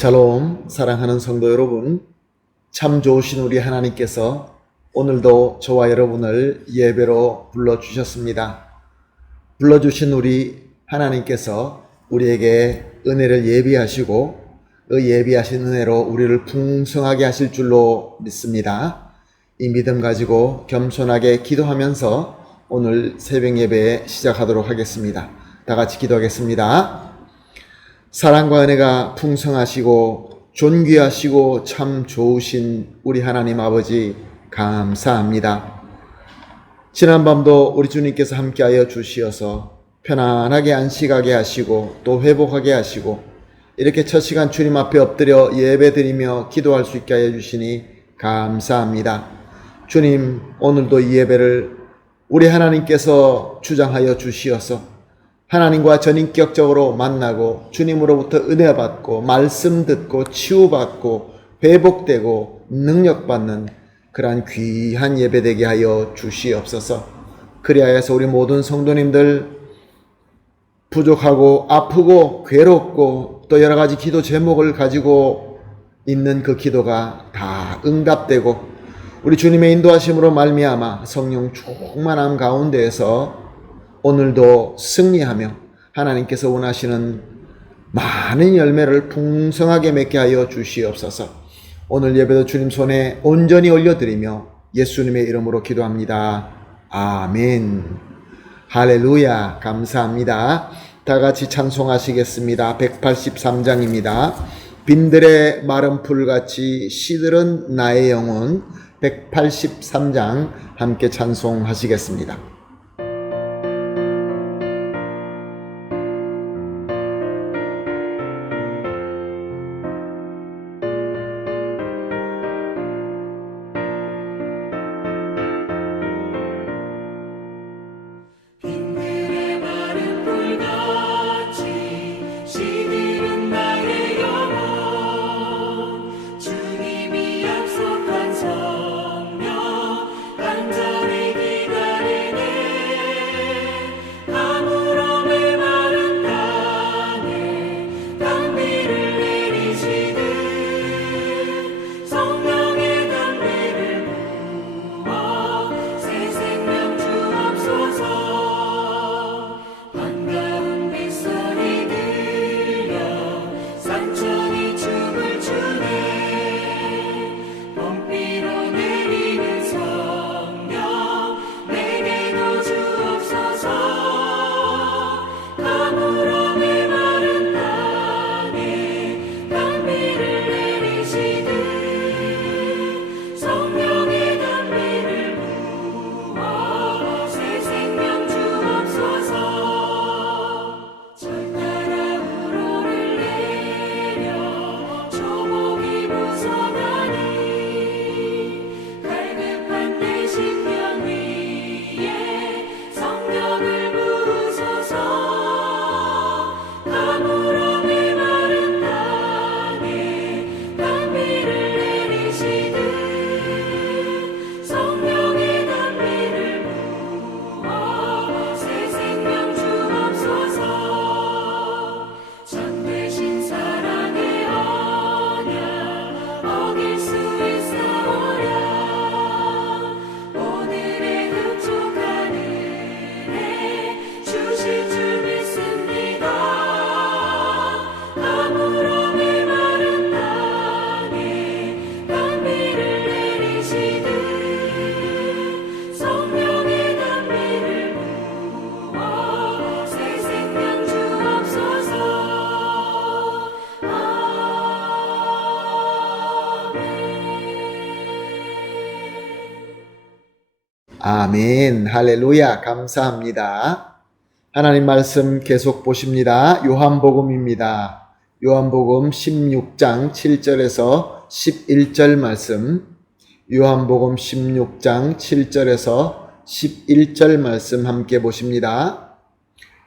샬롬, 사랑하는 성도 여러분, 참 좋으신 우리 하나님께서 오늘도 저와 여러분을 예배로 불러주셨습니다. 불러주신 우리 하나님께서 우리에게 은혜를 예비하시고 그 예비하신 은혜로 우리를 풍성하게 하실 줄로 믿습니다. 이 믿음 가지고 겸손하게 기도하면서 오늘 새벽 예배 시작하도록 하겠습니다. 다 같이 기도하겠습니다. 사랑과 은혜가 풍성하시고 존귀하시고 참 좋으신 우리 하나님 아버지 감사합니다. 지난밤도 우리 주님께서 함께하여 주시어서 편안하게 안식하게 하시고 또 회복하게 하시고 이렇게 첫 시간 주님 앞에 엎드려 예배드리며 기도할 수 있게 하여 주시니 감사합니다. 주님, 오늘도 이 예배를 우리 하나님께서 주장하여 주시어서 하나님과 전인격적으로 만나고 주님으로부터 은혜 받고 말씀 듣고 치유받고 회복되고 능력받는 그러한 귀한 예배되게 하여 주시옵소서. 그리하여서 우리 모든 성도님들 부족하고 아프고 괴롭고 또 여러 가지 기도 제목을 가지고 있는 그 기도가 다 응답되고 우리 주님의 인도하심으로 말미암아 성령 충만함 가운데에서 오늘도 승리하며 하나님께서 원하시는 많은 열매를 풍성하게 맺게 하여 주시옵소서. 오늘 예배도 주님 손에 온전히 올려드리며 예수님의 이름으로 기도합니다. 아멘. 할렐루야. 감사합니다. 다 같이 찬송하시겠습니다. 183장입니다. 빈들의 마른 풀같이 시들은 나의 영혼. 183장 함께 찬송하시겠습니다. 아멘. 할렐루야. 감사합니다. 하나님 말씀 계속 보십니다. 요한복음입니다. 요한복음 16장 7절에서 11절 말씀. 요한복음 16장 7절에서 11절 말씀 함께 보십니다.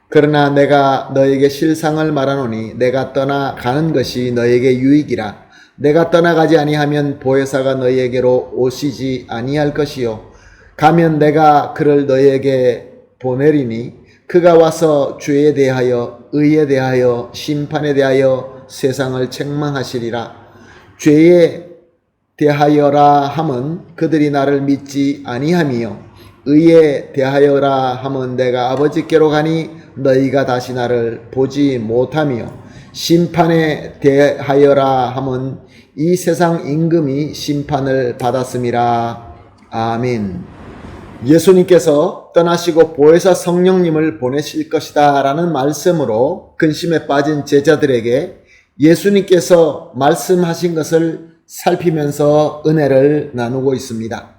그러나 내가 너에게 실상을 말하노니 내가 떠나가는 것이 너에게 유익이라. 내가 떠나가지 아니하면 보혜사가 너희에게로 오시지 아니할 것이요 가면 내가 그를 너희에게 보내리니 그가 와서 죄에 대하여 의에 대하여 심판에 대하여 세상을 책망하시리라. 죄에 대하여라 함은 그들이 나를 믿지 아니함이요 의에 대하여라 함은 내가 아버지께로 가니 너희가 다시 나를 보지 못함이요 심판에 대하여라 함은 이 세상 임금이 심판을 받았음이라. 아멘. 예수님께서 떠나시고 보혜사 성령님을 보내실 것이다 라는 말씀으로 근심에 빠진 제자들에게 예수님께서 말씀하신 것을 살피면서 은혜를 나누고 있습니다.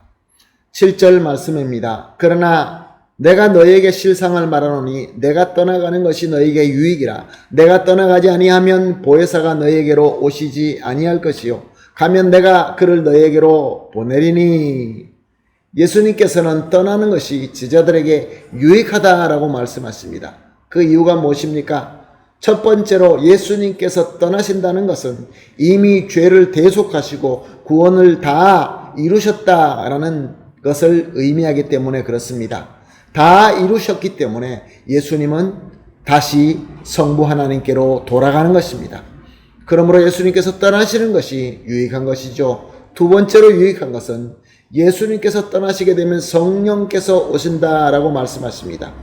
7절 말씀입니다. 그러나 내가 너희에게 실상을 말하노니 내가 떠나가는 것이 너희에게 유익이라. 내가 떠나가지 아니하면 보혜사가 너희에게로 오시지 아니할 것이요 가면 내가 그를 너희에게로 보내리니. 예수님께서는 떠나는 것이 제자들에게 유익하다라고 말씀하십니다. 그 이유가 무엇입니까? 첫 번째로 예수님께서 떠나신다는 것은 이미 죄를 대속하시고 구원을 다 이루셨다라는 것을 의미하기 때문에 그렇습니다. 다 이루셨기 때문에 예수님은 다시 성부 하나님께로 돌아가는 것입니다. 그러므로 예수님께서 떠나시는 것이 유익한 것이죠. 두 번째로 유익한 것은 예수님께서 떠나시게 되면 성령께서 오신다라고 말씀하십니다.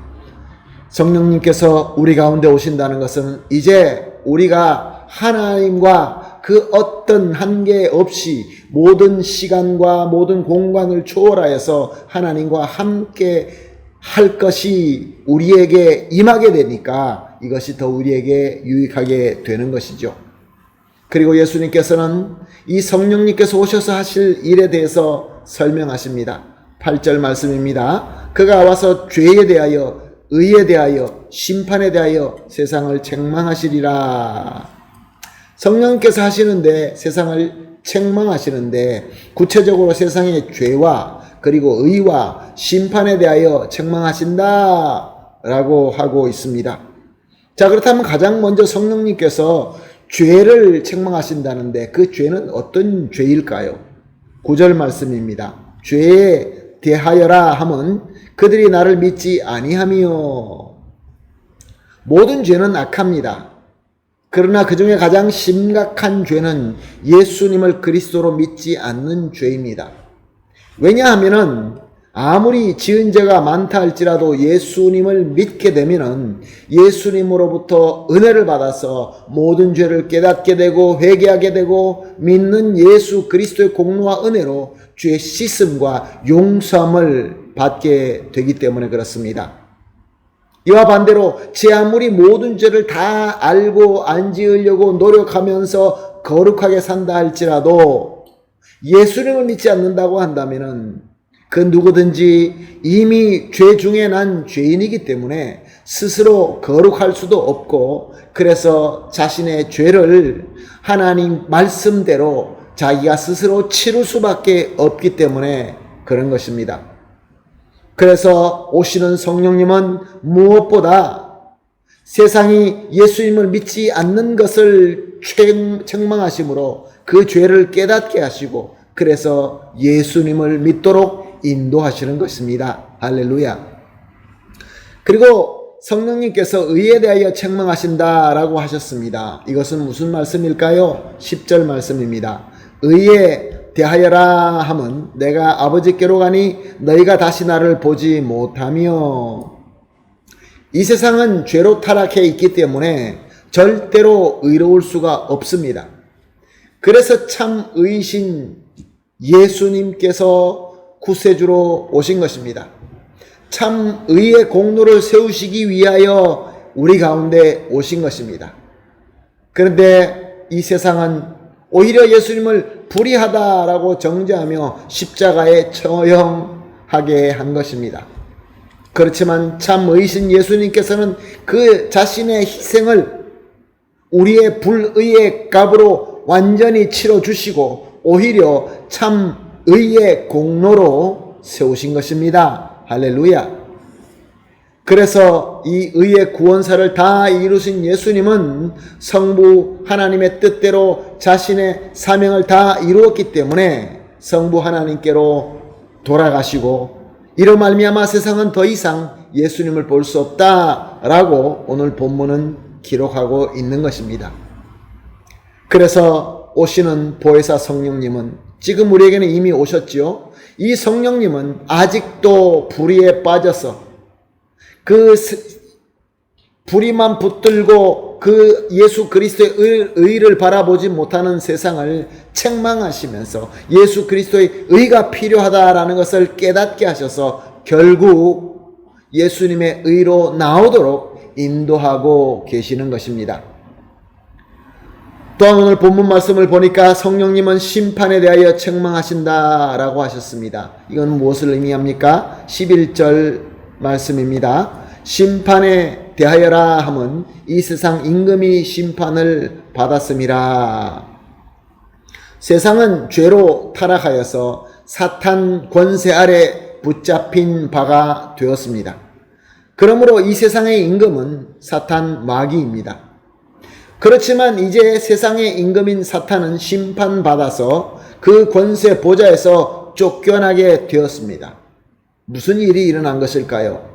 성령님께서 우리 가운데 오신다는 것은 이제 우리가 하나님과 그 어떤 한계 없이 모든 시간과 모든 공간을 초월하여서 하나님과 함께 할 것이 우리에게 임하게 되니까 이것이 더 우리에게 유익하게 되는 것이죠. 그리고 예수님께서는 이 성령님께서 오셔서 하실 일에 대해서 설명하십니다. 8절 말씀입니다. 그가 와서 죄에 대하여 의에 대하여 심판에 대하여 세상을 책망하시리라. 성령께서 하시는데 세상을 책망하시는데 구체적으로 세상의 죄와 그리고 의와 심판에 대하여 책망하신다 라고 하고 있습니다. 자, 그렇다면 가장 먼저 성령님께서 죄를 책망하신다는데 그 죄는 어떤 죄일까요? 9절 말씀입니다. 죄에 대하여라 함은 그들이 나를 믿지 아니함이요. 모든 죄는 악합니다. 그러나 그 중에 가장 심각한 죄는 예수님을 그리스도로 믿지 않는 죄입니다. 왜냐하면은 아무리 지은 죄가 많다 할지라도 예수님을 믿게 되면은 예수님으로부터 은혜를 받아서 모든 죄를 깨닫게 되고 회개하게 되고 믿는 예수 그리스도의 공로와 은혜로 죄 씻음과 용서함을 받게 되기 때문에 그렇습니다. 이와 반대로 제 아무리 모든 죄를 다 알고 안 지으려고 노력하면서 거룩하게 산다 할지라도 예수님을 믿지 않는다고 한다면은 그 누구든지 이미 죄 중에 난 죄인이기 때문에 스스로 거룩할 수도 없고 그래서 자신의 죄를 하나님 말씀대로 자기가 스스로 치를 수밖에 없기 때문에 그런 것입니다. 그래서 오시는 성령님은 무엇보다 세상이 예수님을 믿지 않는 것을 책망하심으로 그 죄를 깨닫게 하시고 그래서 예수님을 믿도록 인도하시는 것입니다. 할렐루야. 그리고 성령님께서 의에 대하여 책망하신다라고 하셨습니다. 이것은 무슨 말씀일까요? 10절 말씀입니다. 의에 대하여라 함은 내가 아버지께로 가니 너희가 다시 나를 보지 못하며. 이 세상은 죄로 타락해 있기 때문에 절대로 의로울 수가 없습니다. 그래서 참 의신 예수님께서 구세주로 오신 것입니다. 참 의의 공로를 세우시기 위하여 우리 가운데 오신 것입니다. 그런데 이 세상은 오히려 예수님을 불의하다라고 정죄하며 십자가에 처형하게 한 것입니다. 그렇지만 참 의신 예수님께서는 그 자신의 희생을 우리의 불의의 값으로 완전히 치러주시고 오히려 참 의의 공로로 세우신 것입니다. 할렐루야. 그래서 이 의의 구원사를 다 이루신 예수님은 성부 하나님의 뜻대로 자신의 사명을 다 이루었기 때문에 성부 하나님께로 돌아가시고 이로 말미암아 세상은 더 이상 예수님을 볼 수 없다라고 오늘 본문은 기록하고 있는 것입니다. 그래서 오시는 보혜사 성령님은 지금 우리에게는 이미 오셨지요. 이 성령님은 아직도 불의에 빠져서 그 불의만 붙들고 그 예수 그리스도의 의를 바라보지 못하는 세상을 책망하시면서 예수 그리스도의 의가 필요하다라는 것을 깨닫게 하셔서 결국 예수님의 의로 나오도록 인도하고 계시는 것입니다. 또한 오늘 본문 말씀을 보니까 성령님은 심판에 대하여 책망하신다라고 하셨습니다. 이건 무엇을 의미합니까? 11절 말씀입니다. 심판에 대하여라 함은 이 세상 임금이 심판을 받았음이라. 세상은 죄로 타락하여서 사탄 권세 아래 붙잡힌 바가 되었습니다. 그러므로 이 세상의 임금은 사탄 마귀입니다. 그렇지만 이제 세상의 임금인 사탄은 심판받아서 그 권세 보좌에서 쫓겨나게 되었습니다. 무슨 일이 일어난 것일까요?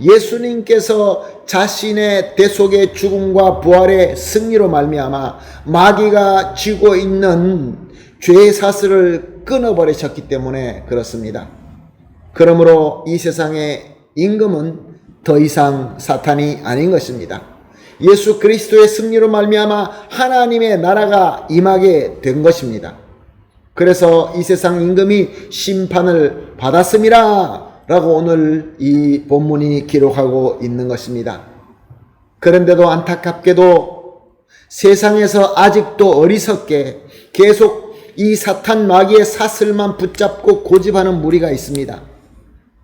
예수님께서 자신의 대속의 죽음과 부활의 승리로 말미암아 마귀가 쥐고 있는 죄의 사슬을 끊어버리셨기 때문에 그렇습니다. 그러므로 이 세상의 임금은 더 이상 사탄이 아닌 것입니다. 예수 그리스도의 승리로 말미암아 하나님의 나라가 임하게 된 것입니다. 그래서 이 세상 임금이 심판을 받았음이라 라고 오늘 이 본문이 기록하고 있는 것입니다. 그런데도 안타깝게도 세상에서 아직도 어리석게 계속 이 사탄 마귀의 사슬만 붙잡고 고집하는 무리가 있습니다.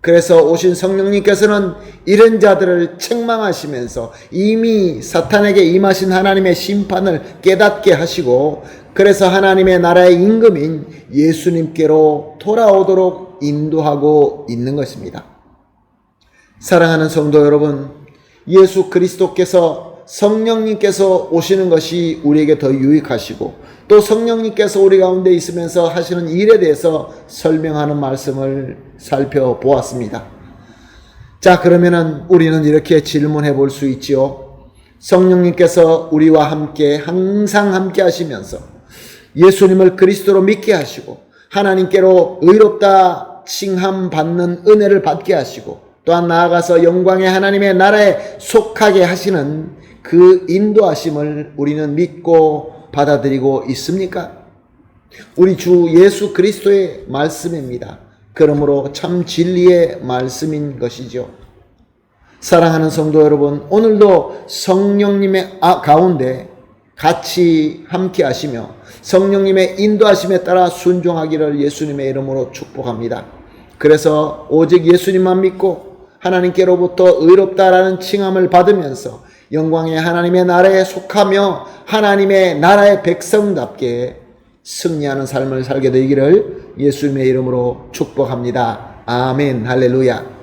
그래서 오신 성령님께서는 이런 자들을 책망하시면서 이미 사탄에게 임하신 하나님의 심판을 깨닫게 하시고 그래서 하나님의 나라의 임금인 예수님께로 돌아오도록 인도하고 있는 것입니다. 사랑하는 성도 여러분, 예수 그리스도께서 성령님께서 오시는 것이 우리에게 더 유익하시고 또 성령님께서 우리 가운데 있으면서 하시는 일에 대해서 설명하는 말씀을 살펴보았습니다. 자, 그러면은 우리는 이렇게 질문해 볼 수 있지요. 성령님께서 우리와 함께 항상 함께 하시면서 예수님을 그리스도로 믿게 하시고 하나님께로 의롭다 칭함받는 은혜를 받게 하시고 또한 나아가서 영광의 하나님의 나라에 속하게 하시는 그 인도하심을 우리는 믿고 받아들이고 있습니까? 우리 주 예수 그리스도의 말씀입니다. 그러므로 참 진리의 말씀인 것이죠. 사랑하는 성도 여러분, 오늘도 성령님의 가운데 같이 함께 하시며 성령님의 인도하심에 따라 순종하기를 예수님의 이름으로 축복합니다. 그래서 오직 예수님만 믿고 하나님께로부터 의롭다라는 칭함을 받으면서 영광의 하나님의 나라에 속하며 하나님의 나라의 백성답게 승리하는 삶을 살게 되기를 예수님의 이름으로 축복합니다. 아멘. 할렐루야.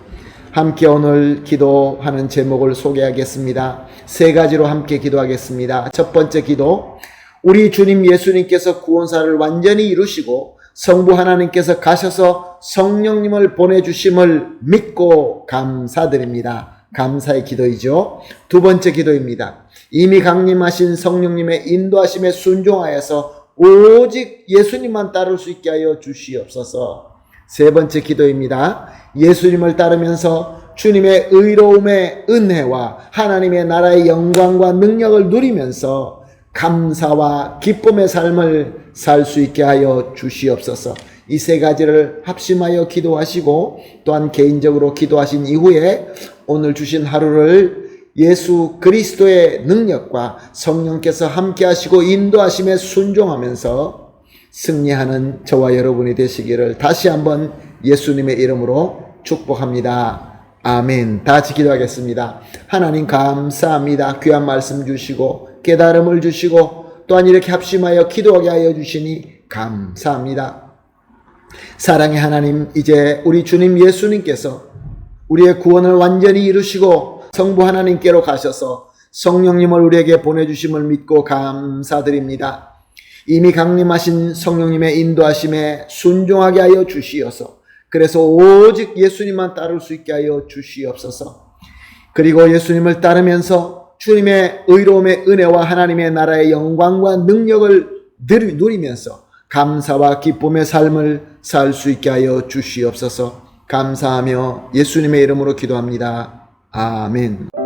함께 오늘 기도하는 제목을 소개하겠습니다. 세 가지로 함께 기도하겠습니다. 첫 번째 기도, 우리 주님 예수님께서 구원사를 완전히 이루시고 성부 하나님께서 가셔서 성령님을 보내주심을 믿고 감사드립니다. 감사의 기도이죠. 두 번째 기도입니다. 이미 강림하신 성령님의 인도하심에 순종하여서 오직 예수님만 따를 수 있게 하여 주시옵소서. 세 번째 기도입니다. 예수님을 따르면서 주님의 의로움의 은혜와 하나님의 나라의 영광과 능력을 누리면서 감사와 기쁨의 삶을 살 수 있게 하여 주시옵소서. 이 세 가지를 합심하여 기도하시고 또한 개인적으로 기도하신 이후에 오늘 주신 하루를 예수 그리스도의 능력과 성령께서 함께 하시고 인도하심에 순종하면서 승리하는 저와 여러분이 되시기를 다시 한번 예수님의 이름으로 축복합니다. 아멘. 다 같이 기도하겠습니다. 하나님 감사합니다. 귀한 말씀 주시고 깨달음을 주시고 또한 이렇게 합심하여 기도하게 하여 주시니 감사합니다. 사랑의 하나님, 이제 우리 주님 예수님께서 우리의 구원을 완전히 이루시고 성부 하나님께로 가셔서 성령님을 우리에게 보내주심을 믿고 감사드립니다. 이미 강림하신 성령님의 인도하심에 순종하게 하여 주시어서 그래서 오직 예수님만 따를 수 있게 하여 주시옵소서. 그리고 예수님을 따르면서 주님의 의로움의 은혜와 하나님의 나라의 영광과 능력을 누리면서 감사와 기쁨의 삶을 살 수 있게 하여 주시옵소서. 감사하며 예수님의 이름으로 기도합니다. 아멘.